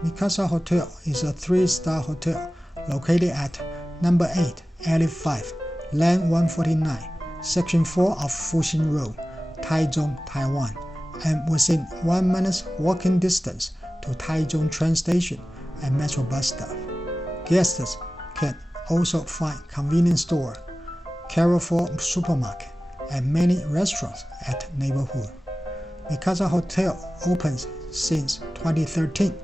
Mi Casa Hotel is a 3-star hotel located at number 8, Alley 5, Lane 149, Section 4 of Fuxing Road, Taichung, Taiwan, and within 1 minute's walking distance to Taichung train station and metro bus stop. Guests can also find convenience store, Carrefour Supermarket, and many restaurants at neighborhood. Mi Casa Hotel opens since 2013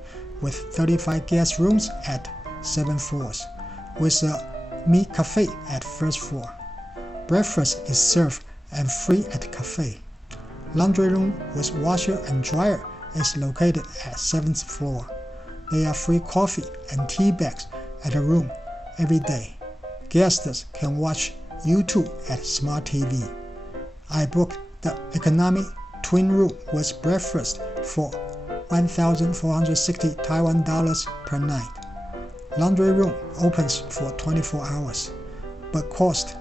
with 35 guest rooms at 7 floors, with a Mi Café at first floor. Breakfast is served and free at the cafe. Laundry room with washer and dryer is located at 7th floor. There are free coffee and tea bags at the room every day. Guests can watch YouTube at Smart TV. I booked the economy twin room with breakfast for 1,460 Taiwan dollars per night. Laundry room opens for 24 hours, but cost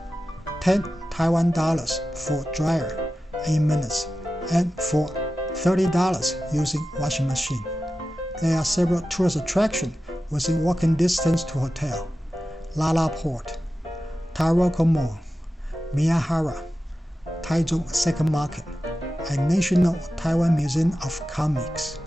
10 Taiwan dollars for dryer, 8 minutes, and for $30 using washing machine. There are several tourist attractions within walking distance to hotel: LaLaport, Taichung Mall, Miyahara, Taichung Second Market, and National Taiwan Museum of Comics.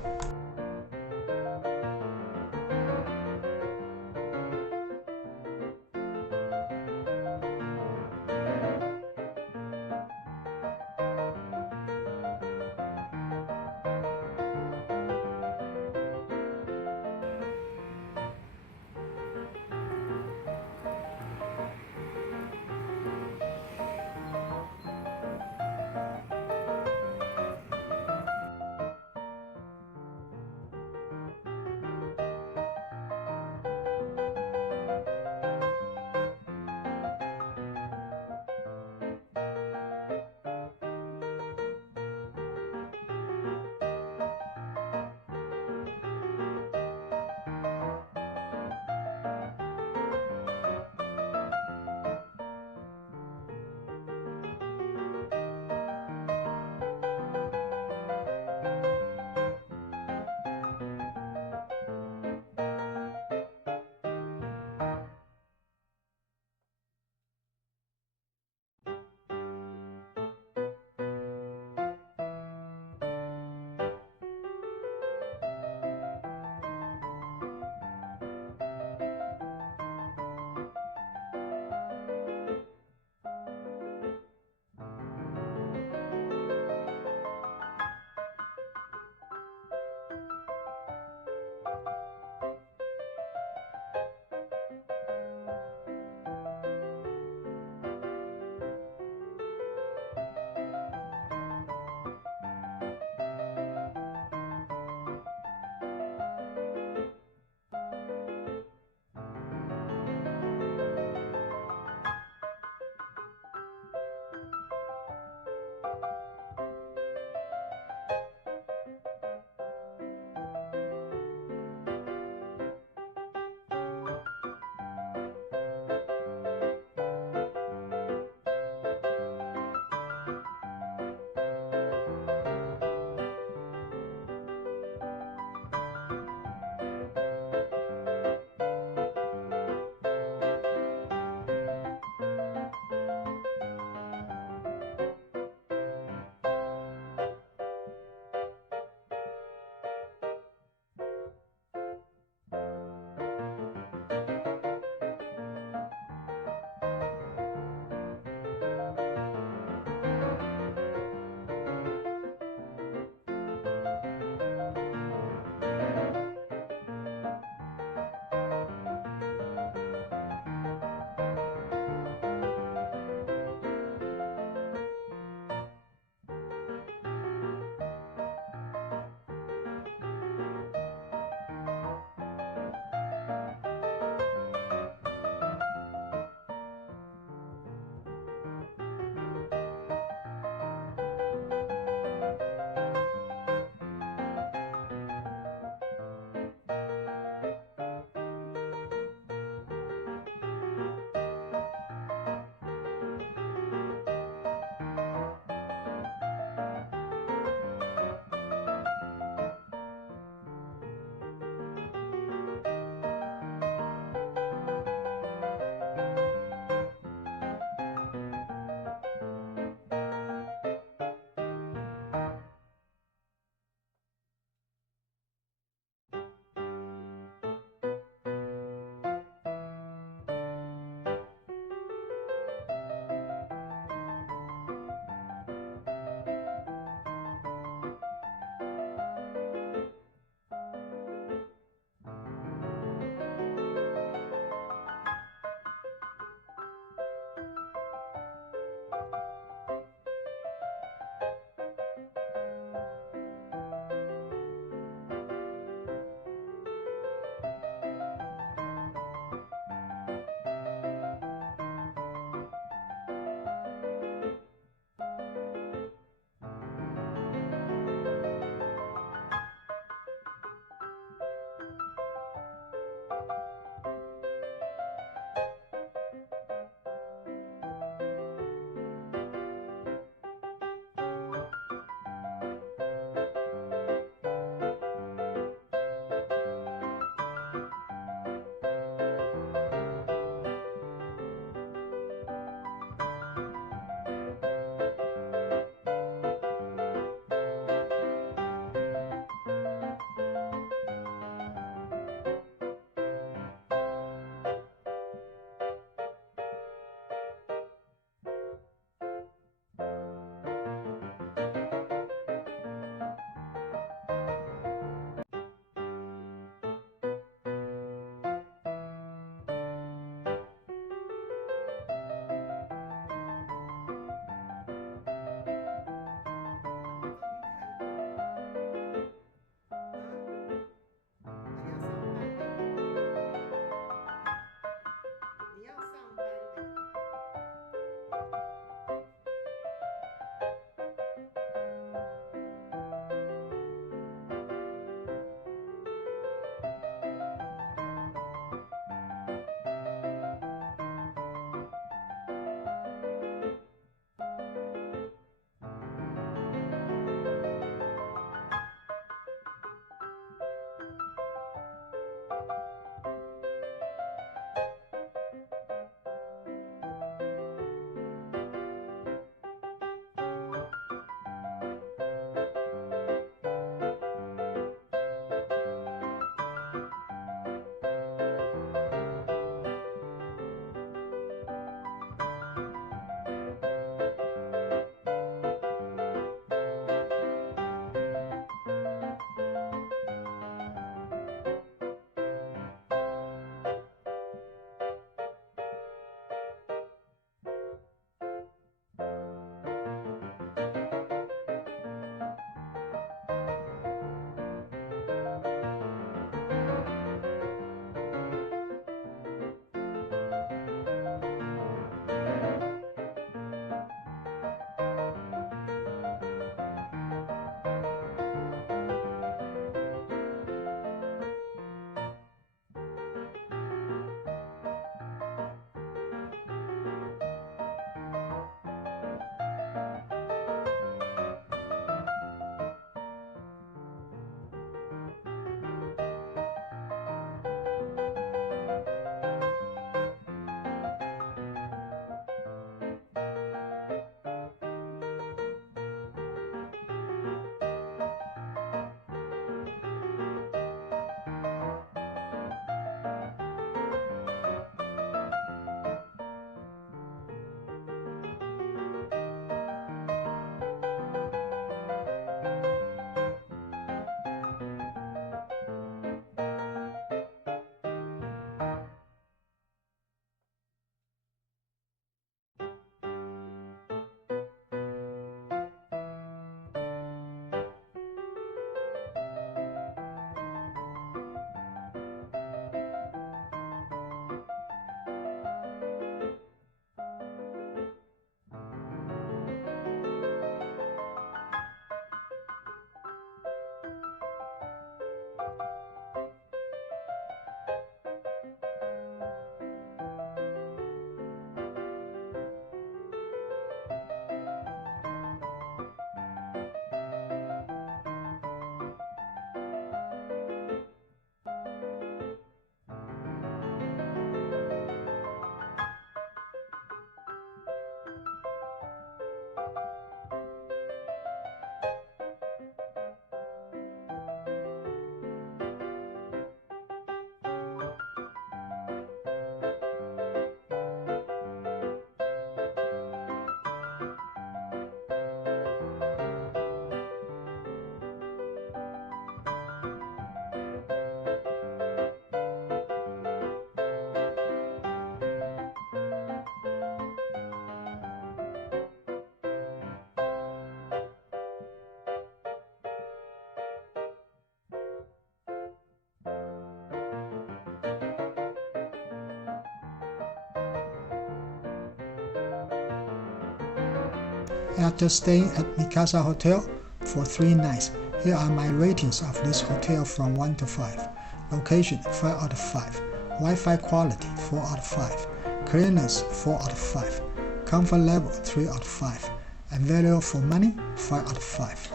After staying at Mi Casa Hotel for 3 nights, here are my ratings of this hotel from 1 to 5. Location 5 out of 5. Wi-Fi quality 4 out of 5. Cleanliness 4 out of 5. Comfort level 3 out of 5. And value for money 5 out of 5.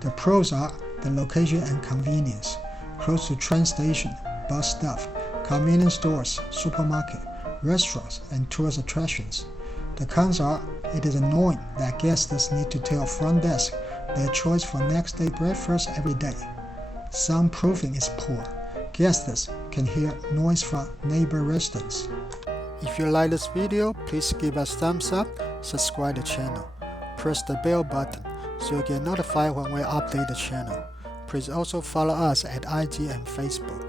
The pros are the location and convenience. Close to train station, bus stop, convenience stores, supermarket, restaurants, and tourist attractions. The cons are it is annoying that guests need to tell front desk their choice for next day breakfast every day. Soundproofing is poor. Guests can hear noise from neighbor residents. If you like this video, please give us thumbs up, subscribe the channel, press the bell button so you get notified when we update the channel. Please also follow us at IG and Facebook.